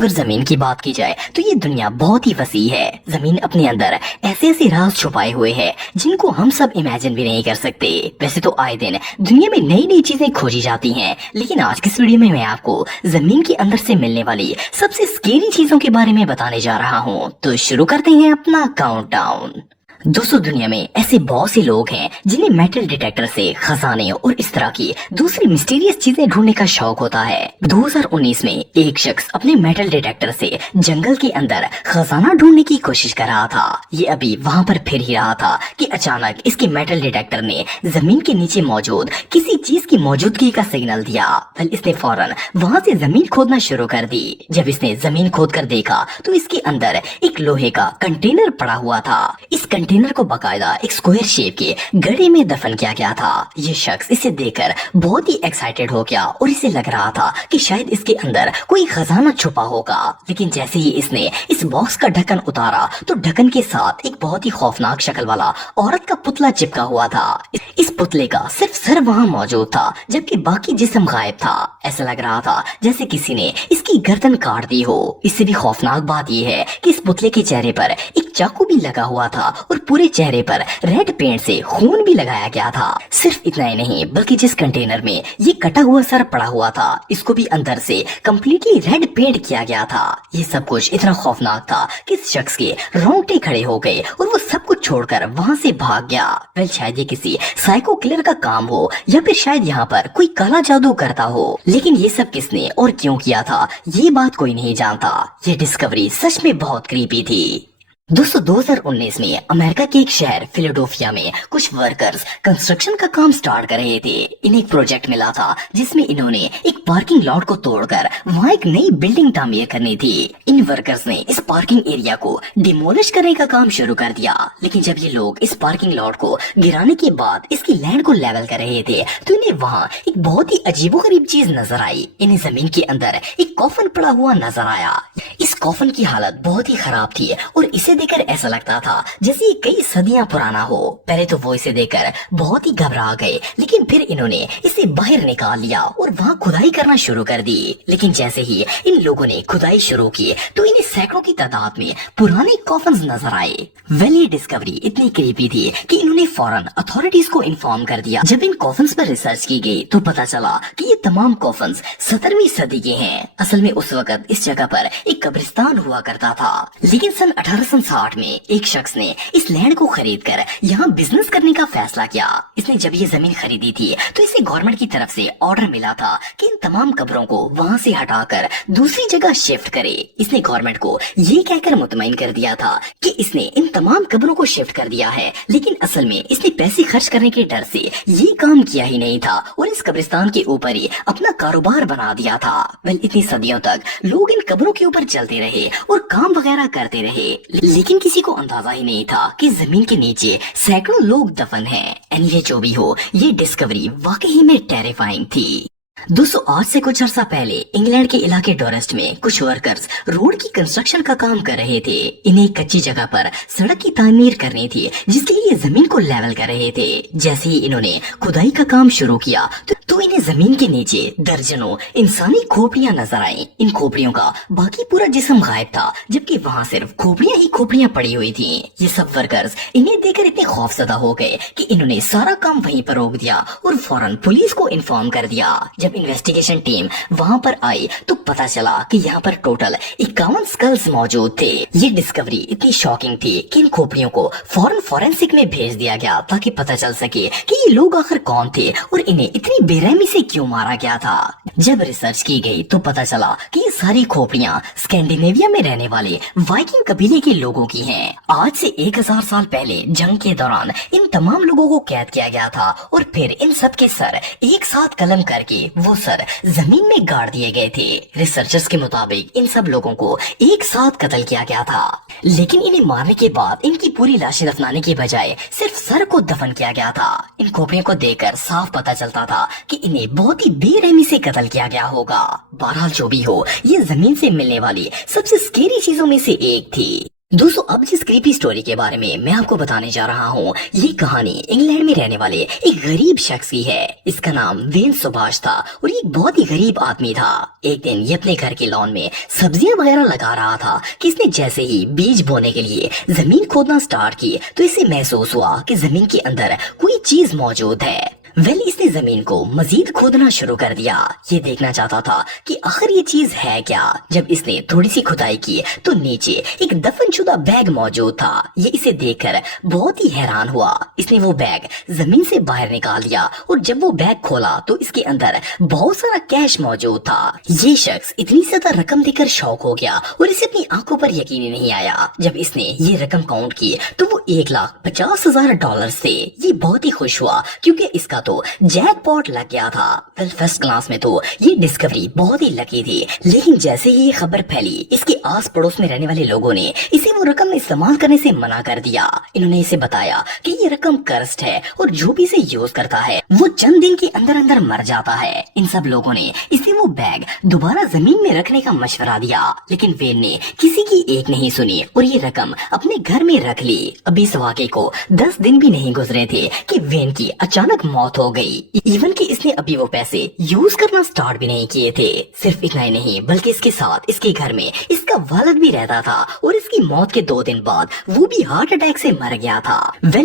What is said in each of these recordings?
अगर जमीन की बात की जाए तो ये दुनिया बहुत ही वसी है। जमीन अपने अंदर ऐसे ऐसे राज छुपाए हुए है जिनको हम सब इमेजिन भी नहीं कर सकते। वैसे तो आए दिन दुनिया में नई नई चीजें खोजी जाती हैं, लेकिन आज की इस वीडियो में मैं आपको जमीन के अंदर से मिलने वाली सबसे स्केरी चीजों के बारे में बताने जा रहा हूँ। तो शुरू करते हैं अपना काउंटडाउन। दोस्तों, दुनिया में ऐसे बहुत से लोग हैं जिन्हें मेटल डिटेक्टर से खजाने और इस तरह की दूसरी मिस्टीरियस चीजें ढूंढने का शौक होता है। 2019 में एक शख्स अपने मेटल डिटेक्टर से जंगल के अंदर खजाना ढूंढने की कोशिश कर रहा था। ये अभी वहां पर फिर ही रहा था कि अचानक इसके मेटल डिटेक्टर ने जमीन के नीचे मौजूद किसी चीज की मौजूदगी का सिग्नल दिया। फिर इसने फौरन वहां से जमीन खोदना शुरू कर दी। जब इसने जमीन खोद कर देखा तो इसके अंदर एक लोहे का कंटेनर पड़ा हुआ था। इस कंटेनर को बाकायदा एक स्क्वायर शेप के गड्ढे में दफन किया गया था। ये शख्स इसे देखकर बहुत ही एक्साइटेड हो गया और इसे लग रहा था कि शायद इसके अंदर कोई खजाना छुपा होगा। लेकिन जैसे ही इसने इस बॉक्स का ढक्कन उतारा तो ढक्कन के साथ एक बहुत ही खौफनाक शक्ल वाला औरत का पुतला चिपका हुआ था। इस पुतले का सिर्फ सर वहाँ मौजूद था, जबकि बाकी जिस्म गायब था। ऐसा लग रहा था जैसे किसी ने इसकी गर्दन काट दी हो। इससे भी खौफनाक बात यह है कि इस पुतले के चेहरे पर एक चाकू भी लगा हुआ था और पूरे चेहरे पर रेड पेंट से खून भी लगाया गया था। सिर्फ इतना ही नहीं, बल्कि जिस कंटेनर में ये कटा हुआ सर पड़ा हुआ था, इसको भी अंदर से कम्प्लीटली रेड पेंट किया गया था। ये सब कुछ इतना खौफनाक था कि इस शख्स के रोंगटे खड़े हो गए और वो सब कुछ छोड़कर वहाँ से भाग गया। वेल, शायद ये किसी साइको किलर का काम हो या फिर शायद यहाँ पर कोई काला जादू करता हो। लेकिन ये सब किसने और क्यों किया था, ये बात कोई नहीं जानता। ये डिस्कवरी सच में बहुत क्रीपी थी। दोस्तों, 2019 में अमेरिका के एक शहर फिलाडेल्फिया में कुछ वर्कर्स कंस्ट्रक्शन का काम स्टार्ट कर रहे थे। इन्हें एक प्रोजेक्ट मिला था जिसमें इन्होंने एक पार्किंग लॉट को तोड़कर वहां एक नई बिल्डिंग तामीर करनी थी। इन वर्कर्स ने इस पार्किंग एरिया को डिमोलिश करने का काम शुरू कर दिया। लेकिन जब ये लोग इस पार्किंग लॉट को गिराने के बाद इसकी लैंड को लेवल कर रहे थे तो इन्हें वहाँ एक बहुत ही अजीबोगरीब चीज नजर आई। इन्हें जमीन के अंदर एक कॉफन पड़ा हुआ नजर आया। इस कॉफन की हालत बहुत ही खराब थी और इसे देखकर ऐसा लगता था जैसे ये कई सदियां पुराना हो। पहले तो वो इसे देखकर बहुत ही घबरा गए, लेकिन फिर इन्होंने इसे बाहर निकाल लिया और वहाँ खुदाई करना शुरू कर दी। लेकिन जैसे ही इन लोगों ने खुदाई शुरू की तो इन्हें सैकड़ों की तादाद में पुराने कॉफन्स नजर आए। वेल, ये डिस्कवरी इतनी क्रीपी थी कि इन्होंने फौरन अथॉरिटीज को इन्फॉर्म कर दिया। जब इन कॉफन्स पर रिसर्च की गई तो पता चला कि ये तमाम कॉफन्स 17वीं सदी के हैं। असल में उस वक्त इस जगह पर एक कब्रिस्तान हुआ करता था। लेकिन सन 1860 में एक शख्स ने इस लैंड को खरीद कर यहाँ बिजनेस करने का फैसला किया। इसने जब ये जमीन खरीदी थी तो इसे गवर्नमेंट की तरफ से ऑर्डर मिला था कि इन तमाम कब्रों को वहाँ से हटाकर दूसरी जगह शिफ्ट करे। इसने गवर्नमेंट को ये कहकर मुतमईन कर दिया था कि इसने इन तमाम कब्रों को शिफ्ट कर दिया है, लेकिन असल में इसने पैसे खर्च करने के डर से ये काम किया ही नहीं था और इस कब्रिस्तान के ऊपर ही अपना कारोबार बना दिया था। वेल, इतनी सदियों तक लोग इन कब्रों के ऊपर चलते रहे और काम वगैरह करते रहे, लेकिन किसी को अंदाजा ही नहीं था कि जमीन के नीचे सैकड़ों लोग दफन हैं। एनीवे, जो भी हो, ये डिस्कवरी वाकई में टेरिफाइंग थी। दोस्तों, आज से कुछ अर्सा पहले इंग्लैंड के इलाके डोरेस्ट में कुछ वर्कर्स रोड की कंस्ट्रक्शन का काम कर रहे थे। इन्हें एक कच्ची जगह पर सड़क की तामीर करनी थी, जिसके लिए जमीन को लेवल कर रहे थे। जैसे ही इन्होंने खुदाई का काम शुरू किया तो इन्हें जमीन के नीचे दर्जनों इंसानी खोपड़ियां नजर आई। इन खोपड़ियों का बाकी पूरा जिस्म गायब था, जबकि वहाँ सिर्फ खोपड़ियां ही खोपड़ियां पड़ी हुई थी। ये सब वर्कर्स इन्हें देखकर इतने खौफजदा हो गए कि इन्होंने सारा काम वहीं पर रोक दिया और फौरन पुलिस को इन्फॉर्म कर दिया। जब इन्वेस्टिगेशन टीम वहां पर आई तो पता चला कि यहाँ पर टोटल 51 स्कल्स मौजूद थे। ये डिस्कवरी इतनी शॉकिंग थी कि इन खोपड़ियों को फौरन फॉरेंसिक में भेज दिया गया ताकि पता चल सके कि ये लोग आखिर कौन थे और इन्हें इतनी बेरहमी से क्यों मारा गया था। जब रिसर्च की गई तो पता चला कि ये सारी खोपड़ियां स्कैंडिनेविया में रहने वाले वाइकिंग कबीले के लोगों की हैं। आज से 1000 साल पहले जंग के दौरान इन तमाम लोगों को कैद किया गया था और फिर इन सब के सर एक साथ कलम करके वो सर जमीन में गाड़ दिए गए थे। रिसर्चर्स के मुताबिक इन सब लोगों को एक साथ कत्ल किया गया था, लेकिन इन्हें मारने के बाद इनकी पूरी लाशें दफनाने के बजाय सिर्फ सर को दफन किया गया था। इन खोपड़ियों को देखकर साफ पता चलता था कि इन्हें बहुत ही बेरहमी से कत्ल किया गया होगा। बहरहाल, जो भी हो, ये जमीन से मिलने वाली सबसे स्केरी चीजों में से एक थी। दोस्तों अब जिस क्रीपी स्टोरी के बारे में मैं आपको बताने जा रहा हूँ, ये कहानी इंग्लैंड में रहने वाले एक गरीब शख्स की है। इसका नाम वेन सुभाष था और ये एक बहुत ही गरीब आदमी था। एक दिन ये अपने घर के लॉन में सब्जियां वगैरह लगा रहा था कि इसने जैसे ही बीज बोने के लिए जमीन खोदना स्टार्ट की तो इसे महसूस हुआ कि जमीन के अंदर कोई चीज मौजूद है। इसने जमीन को मजीद खोदना शुरू कर दिया। ये देखना चाहता था कि आखिर ये चीज है क्या। जब इसने थोड़ी सी खुदाई की तो नीचे एक दफनशुदा बैग मौजूद था। ये इसे देखकर बहुत ही हैरान हुआ। इसने वो बैग जमीन से बाहर निकाल लिया और जब वो बैग खोला तो इसके अंदर बहुत सारा कैश मौजूद था। ये शख्स इतनी ज्यादा रकम देखकर शॉक हो गया और इसे अपनी आंखों पर यकीन ही नहीं आया। जब इसने ये रकम काउंट की तो वो $1,50,000 थे। ये बहुत ही खुश हुआ क्योंकि इसका तो जैकपॉट लग गया था। फर्स्ट क्लास में तो ये डिस्कवरी बहुत ही लकी थी, लेकिन जैसे ही ये खबर फैली इसके आस पड़ोस में रहने वाले लोगों ने इसे वो रकम इस्तेमाल करने से मना कर दिया। इन्होंने इसे बताया कि ये रकम कर्स्ड है और जो भी इसे यूज करता है वो चंद दिन के अंदर अंदर मर जाता है। इन सब लोगों ने इसे वो बैग दोबारा जमीन में रखने का मशवरा दिया, लेकिन वेन ने किसी की एक नहीं सुनी और ये रकम अपने घर में रख ली। अभी इस वाक़े को 10 दिन भी नहीं गुजरे थे कि वेन की अचानक मौत हो गई। इवन कि इसने अभी वो पैसे यूज करना स्टार्ट भी नहीं किए थे। सिर्फ इतना ही नहीं बल्कि इसके साथ इसके घर में इसका वालिद भी रहता था और इसकी मौत के 2 दिन बाद वो भी हार्ट अटैक से मर गया था।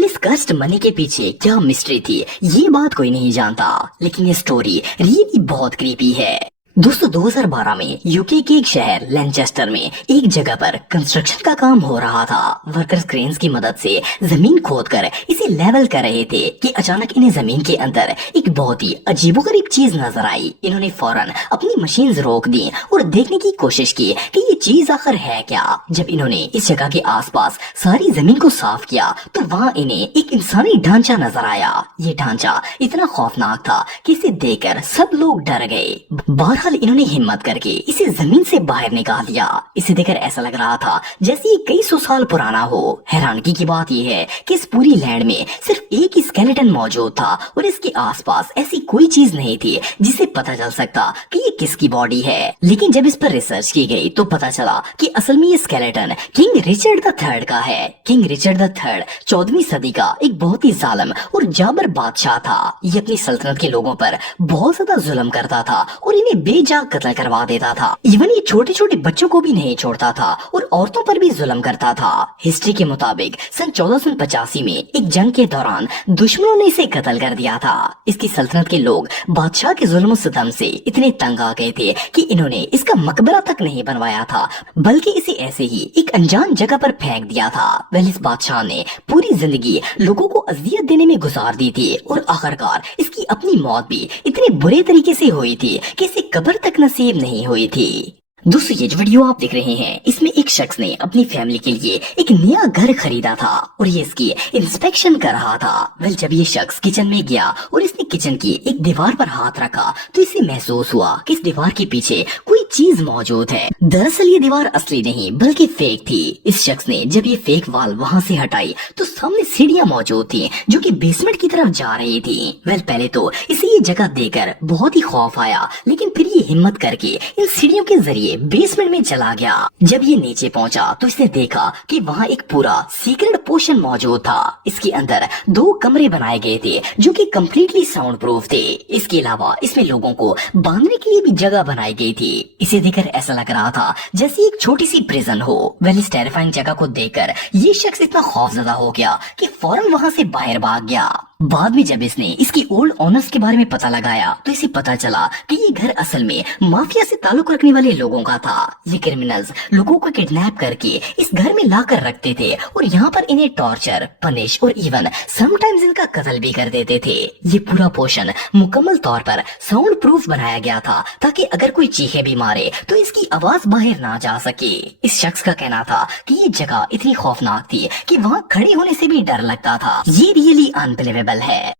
इस कस्ट मनी के पीछे क्या मिस्ट्री थी ये बात कोई नहीं जानता, लेकिन ये स्टोरी रियली बहुत क्रीपी है। दोस्तों 2012 में यूके के एक शहर लैनचेस्टर में एक जगह पर कंस्ट्रक्शन का काम हो रहा था। वर्कर्स क्रेन्स की मदद से जमीन खोदकर इसे लेवल कर रहे थे कि अचानक इन्हें जमीन के अंदर एक बहुत ही अजीबोगरीब चीज नजर आई। इन्होंने फौरन अपनी मशीन रोक दी और देखने की कोशिश की कि ये चीज आखिर है क्या। जब इन्होंने इस जगह के आसपास सारी जमीन को साफ किया तो वहाँ इन्हें एक इंसानी ढांचा नजर आया। ये ढांचा इतना खौफनाक था कि इसे देखकर सब लोग डर गए। इन्होंने हिम्मत करके इसे जमीन से बाहर निकाल दिया। इसे देखकर ऐसा लग रहा था जैसे ये कई सौ साल पुराना हो। हैरानगी की बात यह है कि इस पूरी लैंड में सिर्फ एक ही स्केलेटन मौजूद था और इसके आसपास ऐसी कोई चीज नहीं थी जिससे पता चल सकता कि ये किसकी बॉडी है। लेकिन जब इस पर रिसर्च की गई तो पता चला कि असल में ये स्केलेटन किंग रिचर्ड III का है। किंग रिचर्ड III 14वीं सदी का एक बहुत ही जालिम और जाबर बादशाह था। ये अपनी सल्तनत के लोगों पर बहुत ज्यादा जुल्म करता था और इन्हें बेजाग कत्ल करवा देता था। इवन ये छोटे छोटे बच्चों को भी नहीं छोड़ता था और औरतों पर भी जुल्म करता था। हिस्ट्री के मुताबिक सन 1485 में एक जंग के दौरान दुश्मनों ने इसे कत्ल कर दिया था। इसकी सल्तनत के लोग बादशाह के जुल्म सितम से इतने तंग आ गए थे कि इन्होंने इसका मकबरा तक नहीं बनवाया था, बल्कि इसे ऐसे ही एक अनजान जगह पर फेंक दिया था। इस बादशाह ने पूरी जिंदगी लोगों को अजियत देने में गुजार दी थी और आखिरकार इसकी अपनी मौत भी इतने बुरे तरीके से हुई थी कि इसे कब्र तक नसीब नहीं हुई थी। दोस्तों ये जो वीडियो आप देख रहे हैं इसमें एक शख्स ने अपनी फैमिली के लिए एक नया घर खरीदा था और ये इसकी इंस्पेक्शन कर रहा था। जब ये शख्स किचन में गया और इसने किचन की एक दीवार पर हाथ रखा तो इसे महसूस हुआ कि इस दीवार के पीछे कोई चीज मौजूद है। दरअसल ये दीवार असली नहीं बल्कि फेक थी। इस शख्स ने जब ये फेक वॉल वहाँ से हटाई तो सामने सीढ़ियाँ मौजूद थी जो कि बेसमेंट की तरफ जा रही थी। पहले तो इसे ये जगह देखकर बहुत ही खौफ आया, लेकिन फिर ये हिम्मत करके इन सीढ़ियों के जरिए बेसमेंट में चला गया। जब ये नीचे पहुंचा तो इसने देखा कि वहाँ एक पूरा सीक्रेट पोर्शन मौजूद था। इसके अंदर 2 कमरे बनाए गए थे जो कि कम्प्लीटली साउंड प्रूफ थे। इसके अलावा इसमें लोगों को बांधने के लिए भी जगह बनाई गई थी। इसे देखकर ऐसा लग रहा था जैसे एक छोटी सी प्रिजन हो। इस टेरिफाइंग जगह को देखकर ये शख्स इतना खौफजदा हो गया कि फौरन वहाँ से बाहर भाग गया। बाद में जब इसने इसकी ओल्ड ओनर्स के बारे में पता लगाया तो इसे पता चला कि ये घर असल में माफिया से ताल्लुक रखने वाले लोगों का था। ये क्रिमिनल्स लोगों को किडनैप करके इस घर में लाकर रखते थे और यहाँ पर इन्हें टॉर्चर, पनिश और इवन समटाइम्स इनका कत्ल भी कर देते थे। ये पूरा पोर्शन मुकम्मल तौर पर साउंड प्रूफ बनाया गया था ताकि अगर कोई चीखे भी मारे तो इसकी आवाज बाहर ना जा सके। इस शख्स का कहना था कि ये जगह इतनी खौफनाक थी कि वहाँ खड़े होने से भी डर लगता था। ये रियली अनबिलीवेबल है।